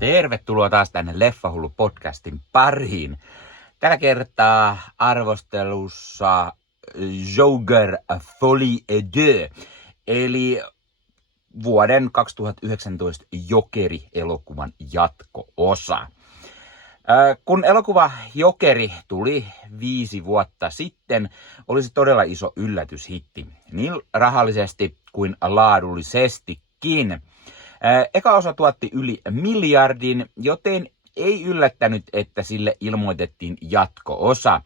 Tervetuloa taas tänne Leffahullu-podcastin pariin. Tällä kertaa arvostelussa Joker Folie 2, eli vuoden 2019 Jokeri-elokuvan jatko-osa. Kun elokuva Jokeri tuli 5 vuotta sitten, oli se todella iso yllätyshitti, niin rahallisesti kuin laadullisestikin. Eka osa tuotti yli miljardin, joten ei yllättänyt, että sille ilmoitettiin jatko-osa,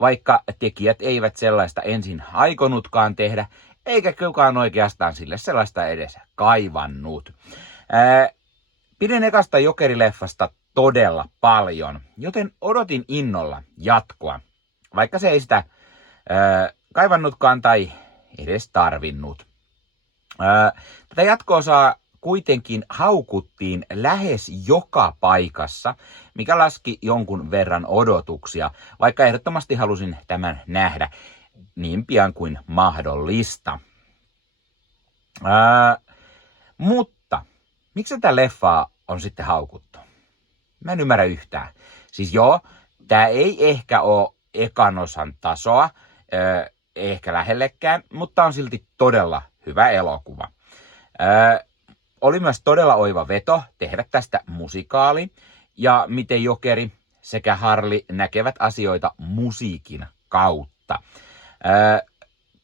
vaikka tekijät eivät sellaista ensin aikonutkaan tehdä, eikä kukaan oikeastaan sille sellaista edes kaivannut. Pidin ekasta Jokeri-leffasta todella paljon, joten odotin innolla jatkoa, vaikka se ei sitä kaivannutkaan tai edes tarvinnut. Tätä jatko-osaa kuitenkin haukuttiin lähes joka paikassa, mikä laski jonkun verran odotuksia, vaikka ehdottomasti halusin tämän nähdä niin pian kuin mahdollista. Mutta miksi tätä leffaa on sitten haukuttu? Mä en ymmärrä yhtään. Siis joo, tää ei ehkä ole ekan osan tasoa, ehkä lähellekään, mutta on silti todella hyvä elokuva. Oli myös todella oiva veto tehdä tästä musikaali, ja miten Jokeri sekä Harley näkevät asioita musiikin kautta.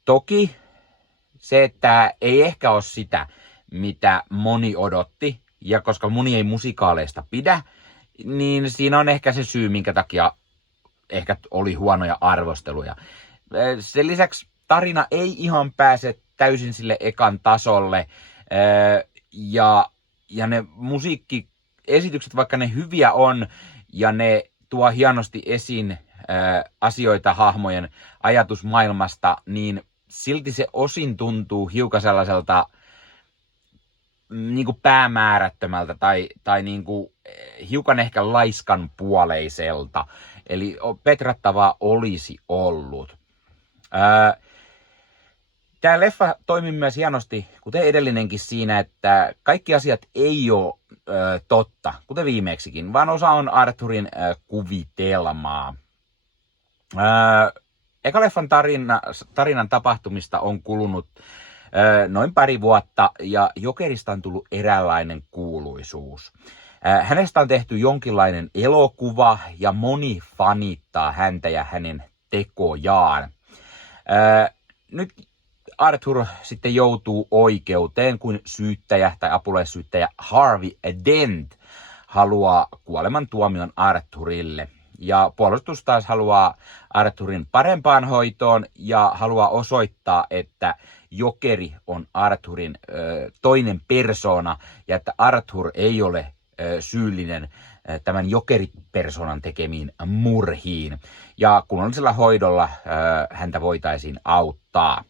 Toki se, että ei ehkä ole sitä, mitä moni odotti, ja koska moni ei musikaaleista pidä, niin siinä on ehkä se syy, minkä takia ehkä oli huonoja arvosteluja. Sen lisäksi tarina ei ihan pääse täysin sille ekan tasolle, ja ne musiikkiesitykset, vaikka ne hyviä on, ja ne tuo hienosti esiin asioita hahmojen ajatusmaailmasta, niin silti se osin tuntuu hiukan sellaiselta niin kuin päämäärättömältä tai niin kuin hiukan ehkä laiskan puoleiselta. Eli petrattavaa olisi ollut. Tämä leffa toimi myös hienosti, kuten edellinenkin siinä, että kaikki asiat ei ole totta, kuten viimeksikin, vaan osa on Arthurin kuvitelmaa. Eka leffan tarinan tapahtumista on kulunut noin pari vuotta, ja Jokerista on tullut eräänlainen kuuluisuus. Hänestä on tehty jonkinlainen elokuva, ja moni fanittaa häntä ja hänen tekojaan. Nyt Arthur sitten joutuu oikeuteen, kun syyttäjä tai apulaissyyttäjä Harvey Dent haluaa kuolemantuomion Arthurille. Ja puolustus taas haluaa Arthurin parempaan hoitoon ja haluaa osoittaa, että Jokeri on Arthurin toinen persoona ja että Arthur ei ole syyllinen tämän Jokeri-persoonan tekemiin murhiin. Ja kunnollisella hoidolla häntä voitaisiin auttaa.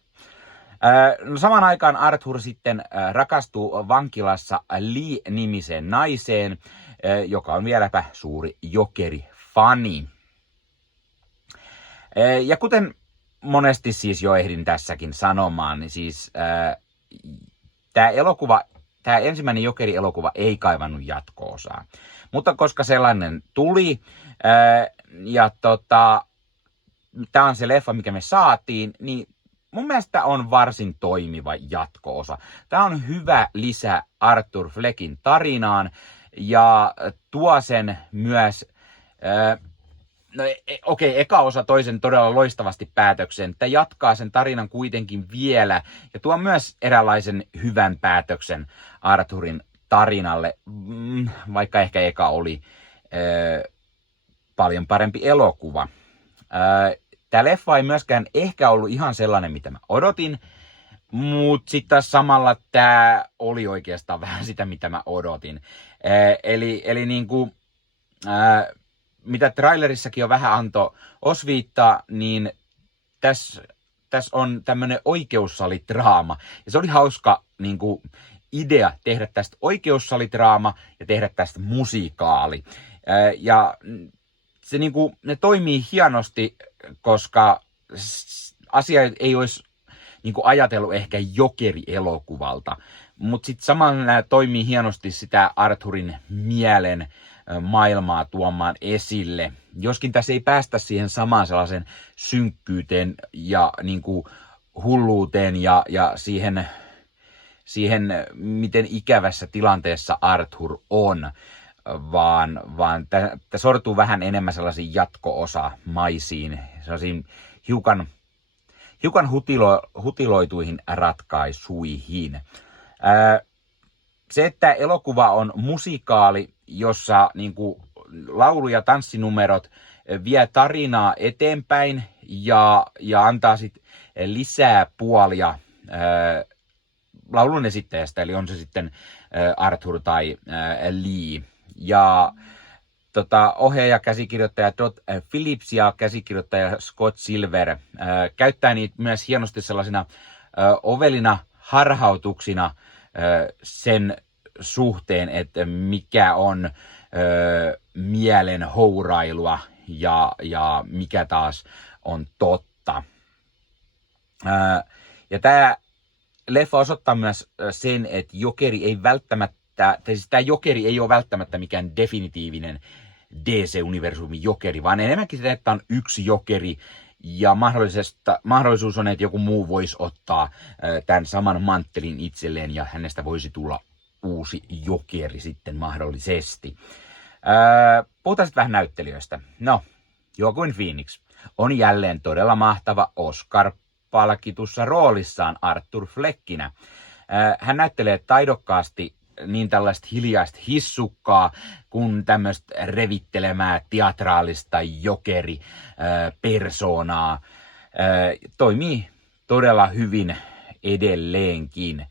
No samaan aikaan Arthur sitten rakastuu vankilassa Lee-nimiseen naiseen, joka on vieläpä suuri Jokeri-fani. Ja kuten monesti siis jo ehdin tässäkin sanomaan, niin siis tämä ensimmäinen Jokeri-elokuva ei kaivannut jatko-osaa. Mutta koska sellainen tuli, ja tämä on se leffa, mikä me saatiin, niin mun mielestä on varsin toimiva jatko-osa. Tämä on hyvä lisä Arthur Fleckin tarinaan ja tuo sen myös, eka osa toisen todella loistavasti päätöksen, että jatkaa sen tarinan kuitenkin vielä ja tuo myös eräänlaisen hyvän päätöksen Arthurin tarinalle, vaikka ehkä eka oli paljon parempi elokuva. Tämä leffa ei myöskään ehkä ollut ihan sellainen, mitä mä odotin, mutta sitten taas samalla tämä oli oikeastaan vähän sitä, mitä mä odotin. Eli niin kuin, mitä trailerissakin jo vähän antoi osviittaa, niin tässä on tämmöinen oikeussalidraama. Ja se oli hauska niin kuin, idea tehdä tästä oikeussalidraama ja tehdä tästä musiikaali. Ja se niinku, ne toimii hienosti, koska asia ei olisi niinku ajatellut ehkä Jokeri-elokuvalta, Mutta sitten samalla nämä toimii hienosti sitä Arthurin mielen maailmaa tuomaan esille. Joskin tässä ei päästä siihen samaan sellaisen synkkyyteen ja niin kuin hulluuteen ja siihen, miten ikävässä tilanteessa Arthur on, vaan tämä sortuu vähän enemmän sellaisiin jatko-osamaisiin, sellaisiin hiukan hutiloituihin ratkaisuihin. Se, että elokuva on musikaali, jossa niin kuin laulu- ja tanssinumerot vie tarinaa eteenpäin ja antaa sit lisää puolia laulun esittäjästä, eli on se sitten Arthur tai Lee. Ja ohjaaja, käsikirjoittaja Todd Phillips ja käsikirjoittaja Scott Silver käyttää niitä myös hienosti sellaisina ovelina harhautuksina sen suhteen, että mikä on mielen hourailua ja mikä taas on totta. Ja tämä leffa osoittaa myös sen, että Jokeri ei välttämättä, tai siis tämä Jokeri ei ole välttämättä mikään definitiivinen DC-universumin Jokeri, vaan enemmänkin sitä, että on yksi Jokeri, ja mahdollisuus on, että joku muu voisi ottaa tämän saman manttelin itselleen, ja hänestä voisi tulla uusi Jokeri sitten mahdollisesti. Puhutaan sitten vähän näyttelijöistä. No, Joaquin Phoenix on jälleen todella mahtava Oscar-palkitussa roolissaan Arthur Fleckinä. Hän näyttelee taidokkaasti niin tällaista hiljaista hissukkaa kuin tämmöistä revittelemää teatraalista jokeri-persoonaa. Toimii todella hyvin edelleenkin.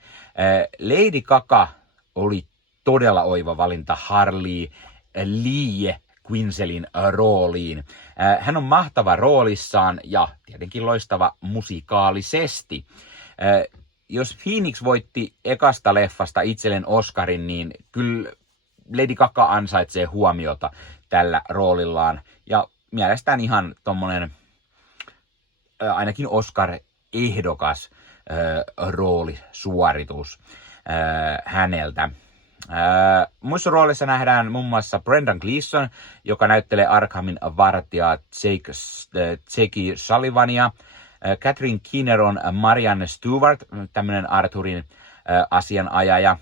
Lady Gaga oli todella oiva valinta Harley Lee Quinzelin rooliin. Hän on mahtava roolissaan ja tietenkin loistava musikaalisesti. Jos Phoenix voitti ekasta leffasta itselleen Oscarin, niin kyllä Lady Gaga ansaitsee huomiota tällä roolillaan. Ja mielestäni ihan tommonen ainakin Oscar-ehdokas roolisuoritus häneltä. Muissa roolissa nähdään muun muassa Brendan Gleeson, joka näyttelee Arkhamin vartijaa Jake Sullivania. Catherine Keener on Marianne Stewart, tämmöinen Arthurin asianajaja.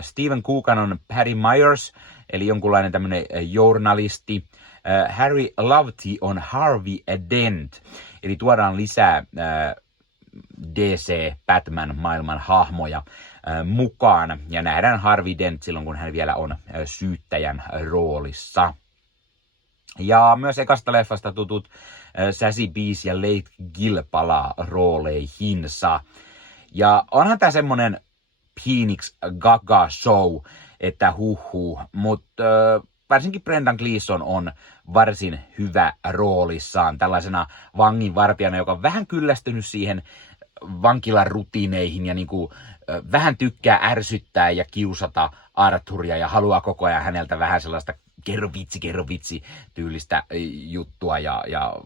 Stephen Coogan on Paddy Myers, eli jonkunlainen tämmöinen journalisti. Harry Lovetti on Harvey Dent, eli tuodaan lisää DC Batman-maailman hahmoja mukaan. Ja nähdään Harvey Dent silloin, kun hän vielä on syyttäjän roolissa. Ja myös ekasta leffasta tutut Sassy Beas ja Late Gill palaa rooleihinsa. Ja onhan tää semmonen Phoenix Gaga show, että mutta varsinkin Brendan Gleeson on varsin hyvä roolissaan tällaisena vanginvartijana, joka on vähän kyllästynyt siihen vankilan rutiineihin ja niinku, vähän tykkää ärsyttää ja kiusata Arthuria ja haluaa koko ajan häneltä vähän sellaista kerro vitsi tyylistä juttua ja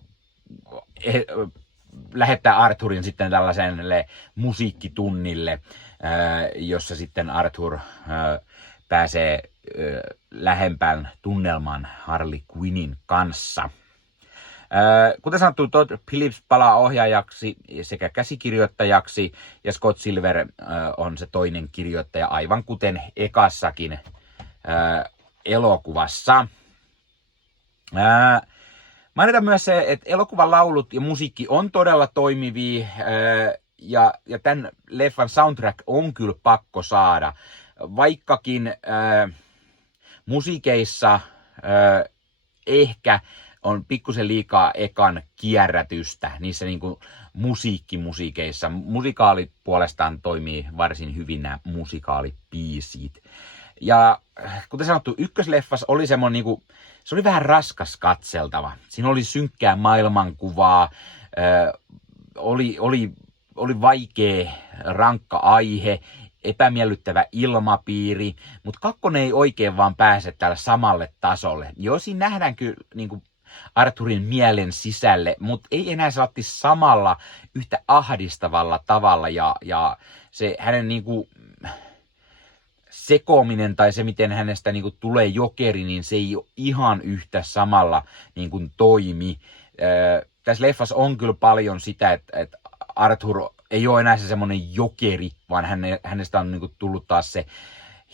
lähettää Arthurin sitten tällaiselle musiikkitunnille, jossa sitten Arthur pääsee lähempään tunnelmaan Harley Quinnin kanssa. Kuten sanottu, Todd Phillips palaa ohjaajaksi sekä käsikirjoittajaksi ja Scott Silver on se toinen kirjoittaja, aivan kuten ekassakin elokuvassa. Mainitaan myös se, että elokuvan laulut ja musiikki on todella toimivia ja tämän leffan soundtrack on kyllä pakko saada. Vaikkakin musiikeissa ehkä on pikkusen liikaa ekan kierrätystä niissä niinku musiikeissa. Musikaalit puolestaan toimii varsin hyvin nämä musikaalibiisit. Ja kuten sanottu, ykkösleffas oli semmoinen niinku, se oli vähän raskas katseltava. Siinä oli synkkää maailmankuvaa, oli vaikea, rankka aihe, epämiellyttävä ilmapiiri, mutta kakkonen ei oikein vaan pääse tälle samalle tasolle. Joo, siinä nähdään kyllä niinku Arthurin mielen sisälle, mutta ei enää saatti samalla yhtä ahdistavalla tavalla ja se hänen niinku sekoaminen tai se, miten hänestä niin kuin tulee jokeri, niin se ei ole ihan yhtä samalla niin kuin toimi. Tässä leffassa on kyllä paljon sitä, että Arthur ei ole enää se semmoinen jokeri, vaan hänestä on niin kuin tullut taas se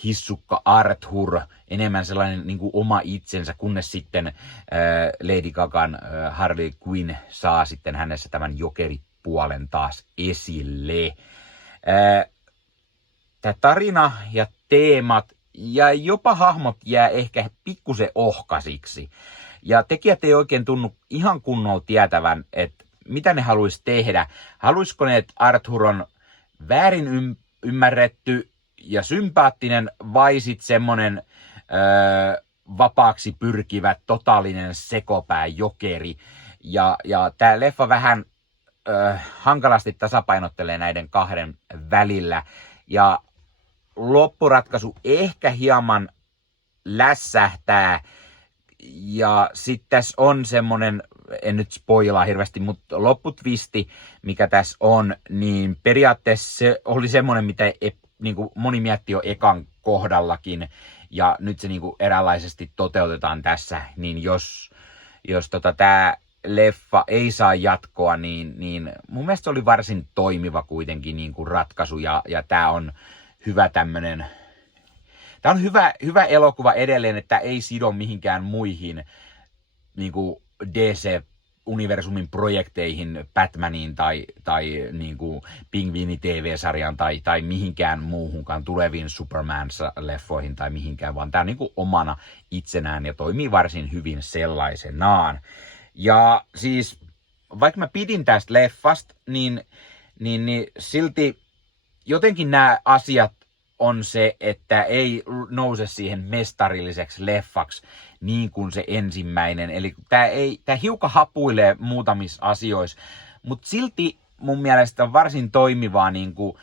hissukka Arthur, enemmän sellainen niin kuin oma itsensä, kunnes sitten Lady Gagan Harley Quinn saa sitten hänessä tämän jokeripuolen taas esille. Tämä tarina ja teemat ja jopa hahmot jää ehkä pikkusen ohkaisiksi. Ja tekijät ei oikein tunnu ihan kunnolla tietävän, että mitä ne haluaisi tehdä. Haluaisiko ne, että Arthur on väärin ymmärretty ja sympaattinen vai sitten semmoinen vapaaksi pyrkivä totaalinen sekopää jokeri. Ja tämä leffa vähän hankalasti tasapainottelee näiden kahden välillä. Ja loppuratkaisu ehkä hieman lässähtää. Ja sitten tässä on semmonen, en nyt spoilaa hirveästi, mutta lopputvisti, mikä tässä on, niin periaatteessa se oli semmonen, mitä niin kuin moni mietti jo ekan kohdallakin. Ja nyt se niin kuin eräänlaisesti toteutetaan tässä. Niin jos tämä leffa ei saa jatkoa, niin mun mielestä se oli varsin toimiva kuitenkin niin kuin ratkaisu. Ja tämä on hyvä tämmönen. Tämä on hyvä elokuva edelleen, että ei sido mihinkään muihin niin kuin DC-universumin projekteihin, Batmaniin tai niin kuin Pingviini-TV-sarjaan tai mihinkään muuhunkaan tuleviin Superman-leffoihin tai mihinkään, vaan tämä on niin kuin omana itsenään ja toimii varsin hyvin sellaisenaan. Ja siis, vaikka mä pidin tästä leffasta, niin silti jotenkin nämä asiat on se, että ei nouse siihen mestarilliseksi leffaksi niin kuin se ensimmäinen. Eli tämä hiukan hapuilee muutamissa asioissa, mutta silti mun mielestä on varsin toimivaa. Niin kuin,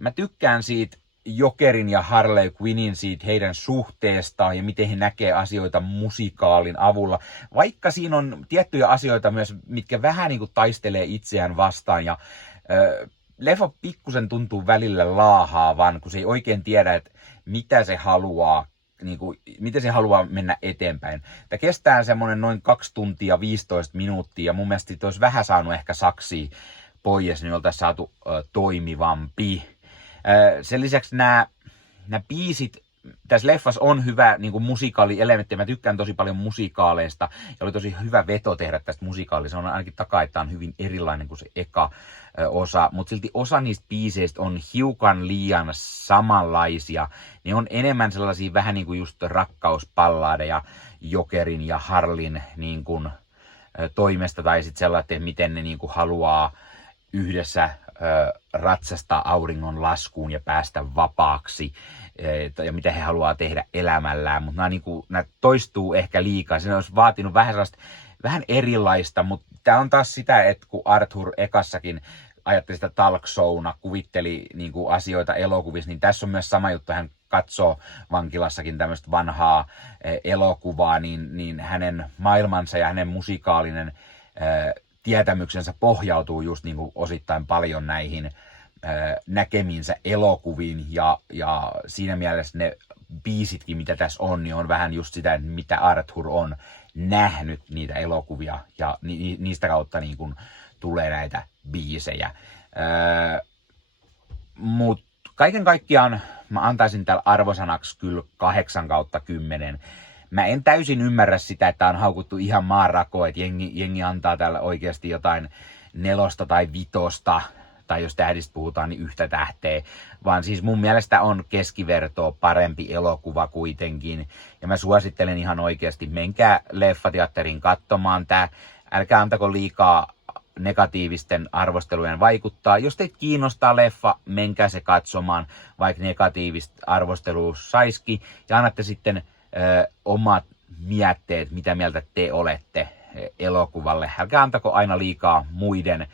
mä tykkään siitä Jokerin ja Harley Quinnin siitä heidän suhteestaan ja miten he näkee asioita musikaalin avulla. Vaikka siinä on tiettyjä asioita myös, mitkä vähän niin kuin taistelee itseään vastaan ja leffa pikkusen tuntuu välillä laahaavan, kun se ei oikein tiedä, että mitä se haluaa, niin kuin, miten se haluaa mennä eteenpäin. Tämä kestää semmoinen noin 2 tuntia 15 minuuttia, ja mun mielestä olisi vähän saanut ehkä saksia pois, niin oltaisiin saatu toimivampi. Sen lisäksi nämä biisit tässä leffassa on hyvä niin kuin musikaalielementti. Mä tykkään tosi paljon musikaaleista ja oli tosi hyvä veto tehdä tästä musikaalista. Se on ainakin takaa, että on hyvin erilainen kuin se eka osa, mutta silti osa niistä biiseistä on hiukan liian samanlaisia. Ne on enemmän sellaisia vähän niin kuin just rakkauspalladeja Jokerin ja Harlin niin kuin toimesta tai sitten sellainen, että miten ne niin kuin haluaa yhdessä ratsastaa auringon laskuun ja päästä vapaaksi ja mitä he haluaa tehdä elämällään, mutta nämä toistuu ehkä liikaa. Se olisi vaatinut vähän erilaista, mutta tämä on taas sitä, että kun Arthur ekassakin ajatteli sitä talk showna, kuvitteli niin kuin asioita elokuvissa, niin tässä on myös sama juttu. Hän katsoo vankilassakin tämmöistä vanhaa elokuvaa, niin hänen maailmansa ja hänen musikaalinen tietämyksensä pohjautuu just niin kuin osittain paljon näihin näkemiinsä elokuviin ja siinä mielessä ne biisitkin, mitä tässä on, niin on vähän just sitä, mitä Arthur on nähnyt niitä elokuvia ja niistä kautta niin kuin tulee näitä biisejä. Mutta kaiken kaikkiaan mä antaisin tällä arvosanaksi kyllä 8/10. Mä en täysin ymmärrä sitä, että on haukuttu ihan maanrakoon, että jengi antaa täällä oikeasti jotain 4 tai 5, tai jos tähdistä puhutaan, niin 1 tähteä. Vaan siis mun mielestä on keskivertoa parempi elokuva kuitenkin. Ja mä suosittelen ihan oikeasti, menkää leffateatteriin katsomaan tää. Älkää antako liikaa negatiivisten arvostelujen vaikuttaa. Jos teitä kiinnostaa leffa, menkää se katsomaan, vaikka negatiivista arvostelua saisikin. Ja annatte sitten omat mietteet, mitä mieltä te olette elokuvalle. Älkää antako aina liikaa muiden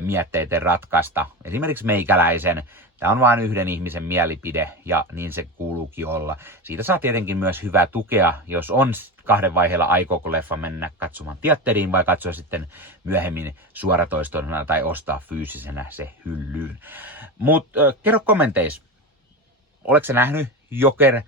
mietteiden ratkaista. Esimerkiksi meikäläisen. Tämä on vain yhden ihmisen mielipide ja niin se kuuluukin olla. Siitä saa tietenkin myös hyvää tukea, jos on 2 vaiheella aikooko leffa mennä katsomaan teatteriin vai katsoa sitten myöhemmin suoratoistona tai ostaa fyysisenä se hyllyyn. Mutta kerro kommenteissa, oletko sä nähnyt Joker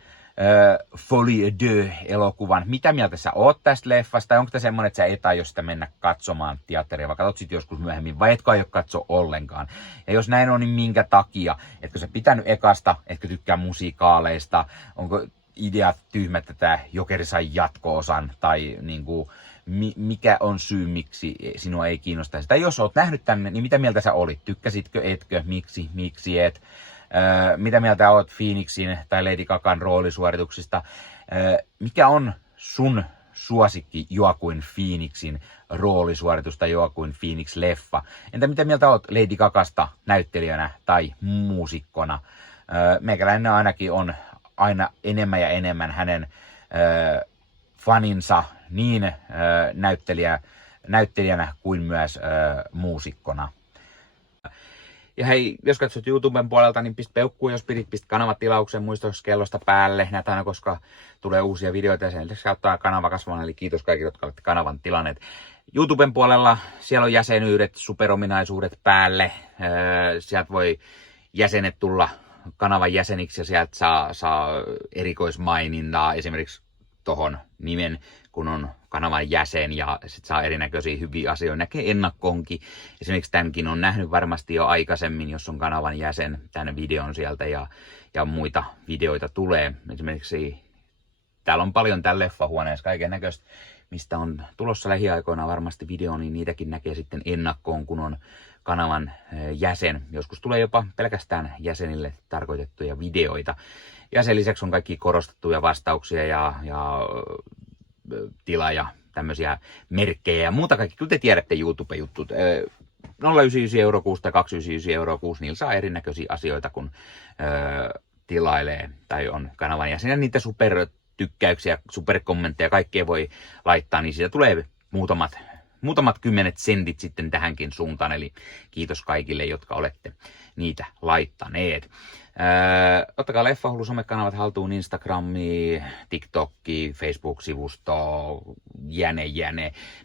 Folie 2-elokuvan. Mitä mieltä sä oot tästä leffasta? Onko tämä semmoinen, että sä et aio sitä mennä katsomaan teatteria, vai katsot sitten joskus myöhemmin, vai etkö aio katsoa ollenkaan? Ja jos näin on, niin minkä takia? Etkö sä pitänyt ekasta? Etkö tykkää musikaaleista? Onko ideat tyhmät, että tämä Jokeri sai jatko-osan? Tai niinku, mikä on syy, miksi sinua ei kiinnostaisi? Tai jos oot nähnyt tänne, niin mitä mieltä sä olit? Tykkäsitkö, etkö, miksi et? Mitä mieltä oot Phoenixin tai Lady Gagan roolisuorituksista? Mikä on sun suosikki Joaquin Phoenixin roolisuoritus tai Joaquin Phoenix-leffa? Entä mitä mieltä oot Lady Gagasta näyttelijänä tai muusikkona? Meikäläinen ainakin on aina enemmän ja enemmän hänen faninsa niin näyttelijänä kuin myös muusikkona. Ja hei, jos katsot YouTuben puolelta, niin pistä peukkuun, jos pistä kanavatilauksen muistoskellosta päälle. Näitä aina, koska tulee uusia videoita ja sen lisäksi auttaa kanava kasvamaan. Eli kiitos kaikille, jotka olette kanavan tilanneet. YouTuben puolella siellä on jäsenyydet, superominaisuudet päälle. Sieltä voi jäsenet tulla kanavan jäseniksi ja sieltä saa erikoismainintaa esimerkiksi tohon nimen, kun on kanavan jäsen, ja sit saa erinäköisiä hyviä asioita, näkee ennakkoonkin. Esimerkiksi tämänkin on nähnyt varmasti jo aikaisemmin, jos on kanavan jäsen, tämän videon sieltä, ja muita videoita tulee. Esimerkiksi täällä on paljon tällä leffahuoneessa kaiken näköistä, mistä on tulossa lähiaikoina varmasti video, niin niitäkin näkee sitten ennakkoon, kun on kanavan jäsen. Joskus tulee jopa pelkästään jäsenille tarkoitettuja videoita. Ja sen lisäksi on kaikki korostettuja vastauksia ja tila ja tämmöisiä merkkejä ja muuta kaikki. Kyllä te tiedätte YouTube-juttut. 0,99 € kuussa tai 2,99 € kuussa, niillä saa erinäköisiä asioita, kun tilailee tai on kanavan jäsen. Ja niitä supertykkäyksiä, superkommentteja, kaikkea voi laittaa, niin siitä tulee muutamat kymmenet sentit sitten tähänkin suuntaan. Eli kiitos kaikille, jotka olette niitä laittaneet. Ottakaa Leffahullu somekanavat haltuun, Instagrami, TikTokki, Facebook-sivusto, jäne.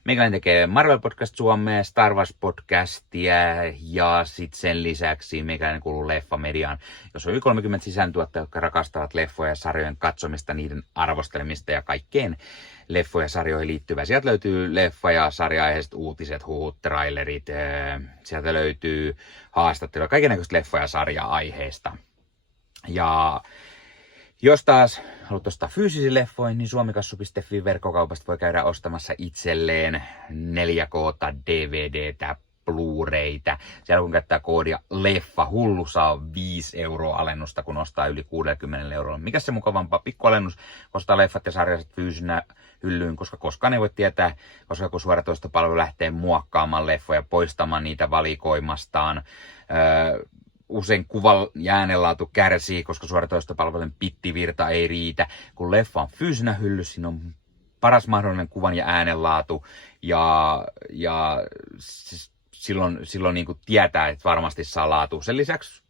Meikäläinen tekee Marvel Podcast Suomea, Star Wars Podcastia ja sitten sen lisäksi meikäläinen kuuluu Leffamediaan, jos on yli 30 sisääntuottajia, jotka rakastavat leffoja ja sarjojen katsomista, niiden arvostelemista ja kaikkeen leffoja ja sarjoihin liittyvää. Sieltä löytyy leffa- ja sarja-aiheiset uutiset, huhut, trailerit, sieltä löytyy haastatteluja, kaikennäköistä leffa- ja sarja-aiheista. Ja jos taas haluat ostaa fyysisiä leffoja, niin suomikassu.fi verkkokaupasta voi käydä ostamassa itselleen 4K DVDtä, Blu-raytä. Siellä kun käyttää koodia Leffahullu, saa 5 € alennusta, kun ostaa yli 60 €. Mikä se mukavampaa? Pikkualennus ostaa leffat ja sarjaiset fyysinä hyllyyn, koska koskaan ei voi tietää, koska kun suoratoistopalvelu lähtee muokkaamaan leffoja, poistamaan niitä valikoimastaan. Usein kuvan ja äänenlaatu kärsii, koska suoratoistopalvelun bittivirta ei riitä. Kun leffa on fyysinä hyllyssä, siinä on paras mahdollinen kuvan ja äänenlaatu, ja silloin niin kuin tietää, että varmasti saa laatu. Sen lisäksi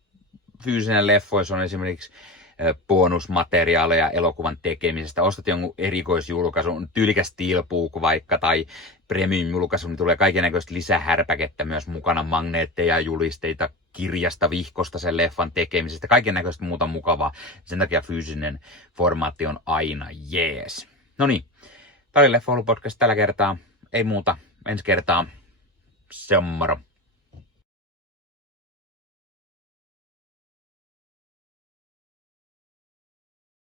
fyysinen leffoissa on esimerkiksi bonusmateriaaleja elokuvan tekemisestä. Ostat jonkun erikoisjulkaisun, tyylikäs steelbook vaikka, tai premium-julkaisu, niin tulee kaikennäköistä lisähärpäkettä myös mukana, magneetteja, julisteita, kirjasta, vihkosta sen leffan tekemisestä, kaikennäköistä muuta mukavaa. Sen takia fyysinen formaatti on aina jees. Noniin, tää oli Leffahullu podcast tällä kertaa. Ei muuta, ensi kertaa. Se on moro.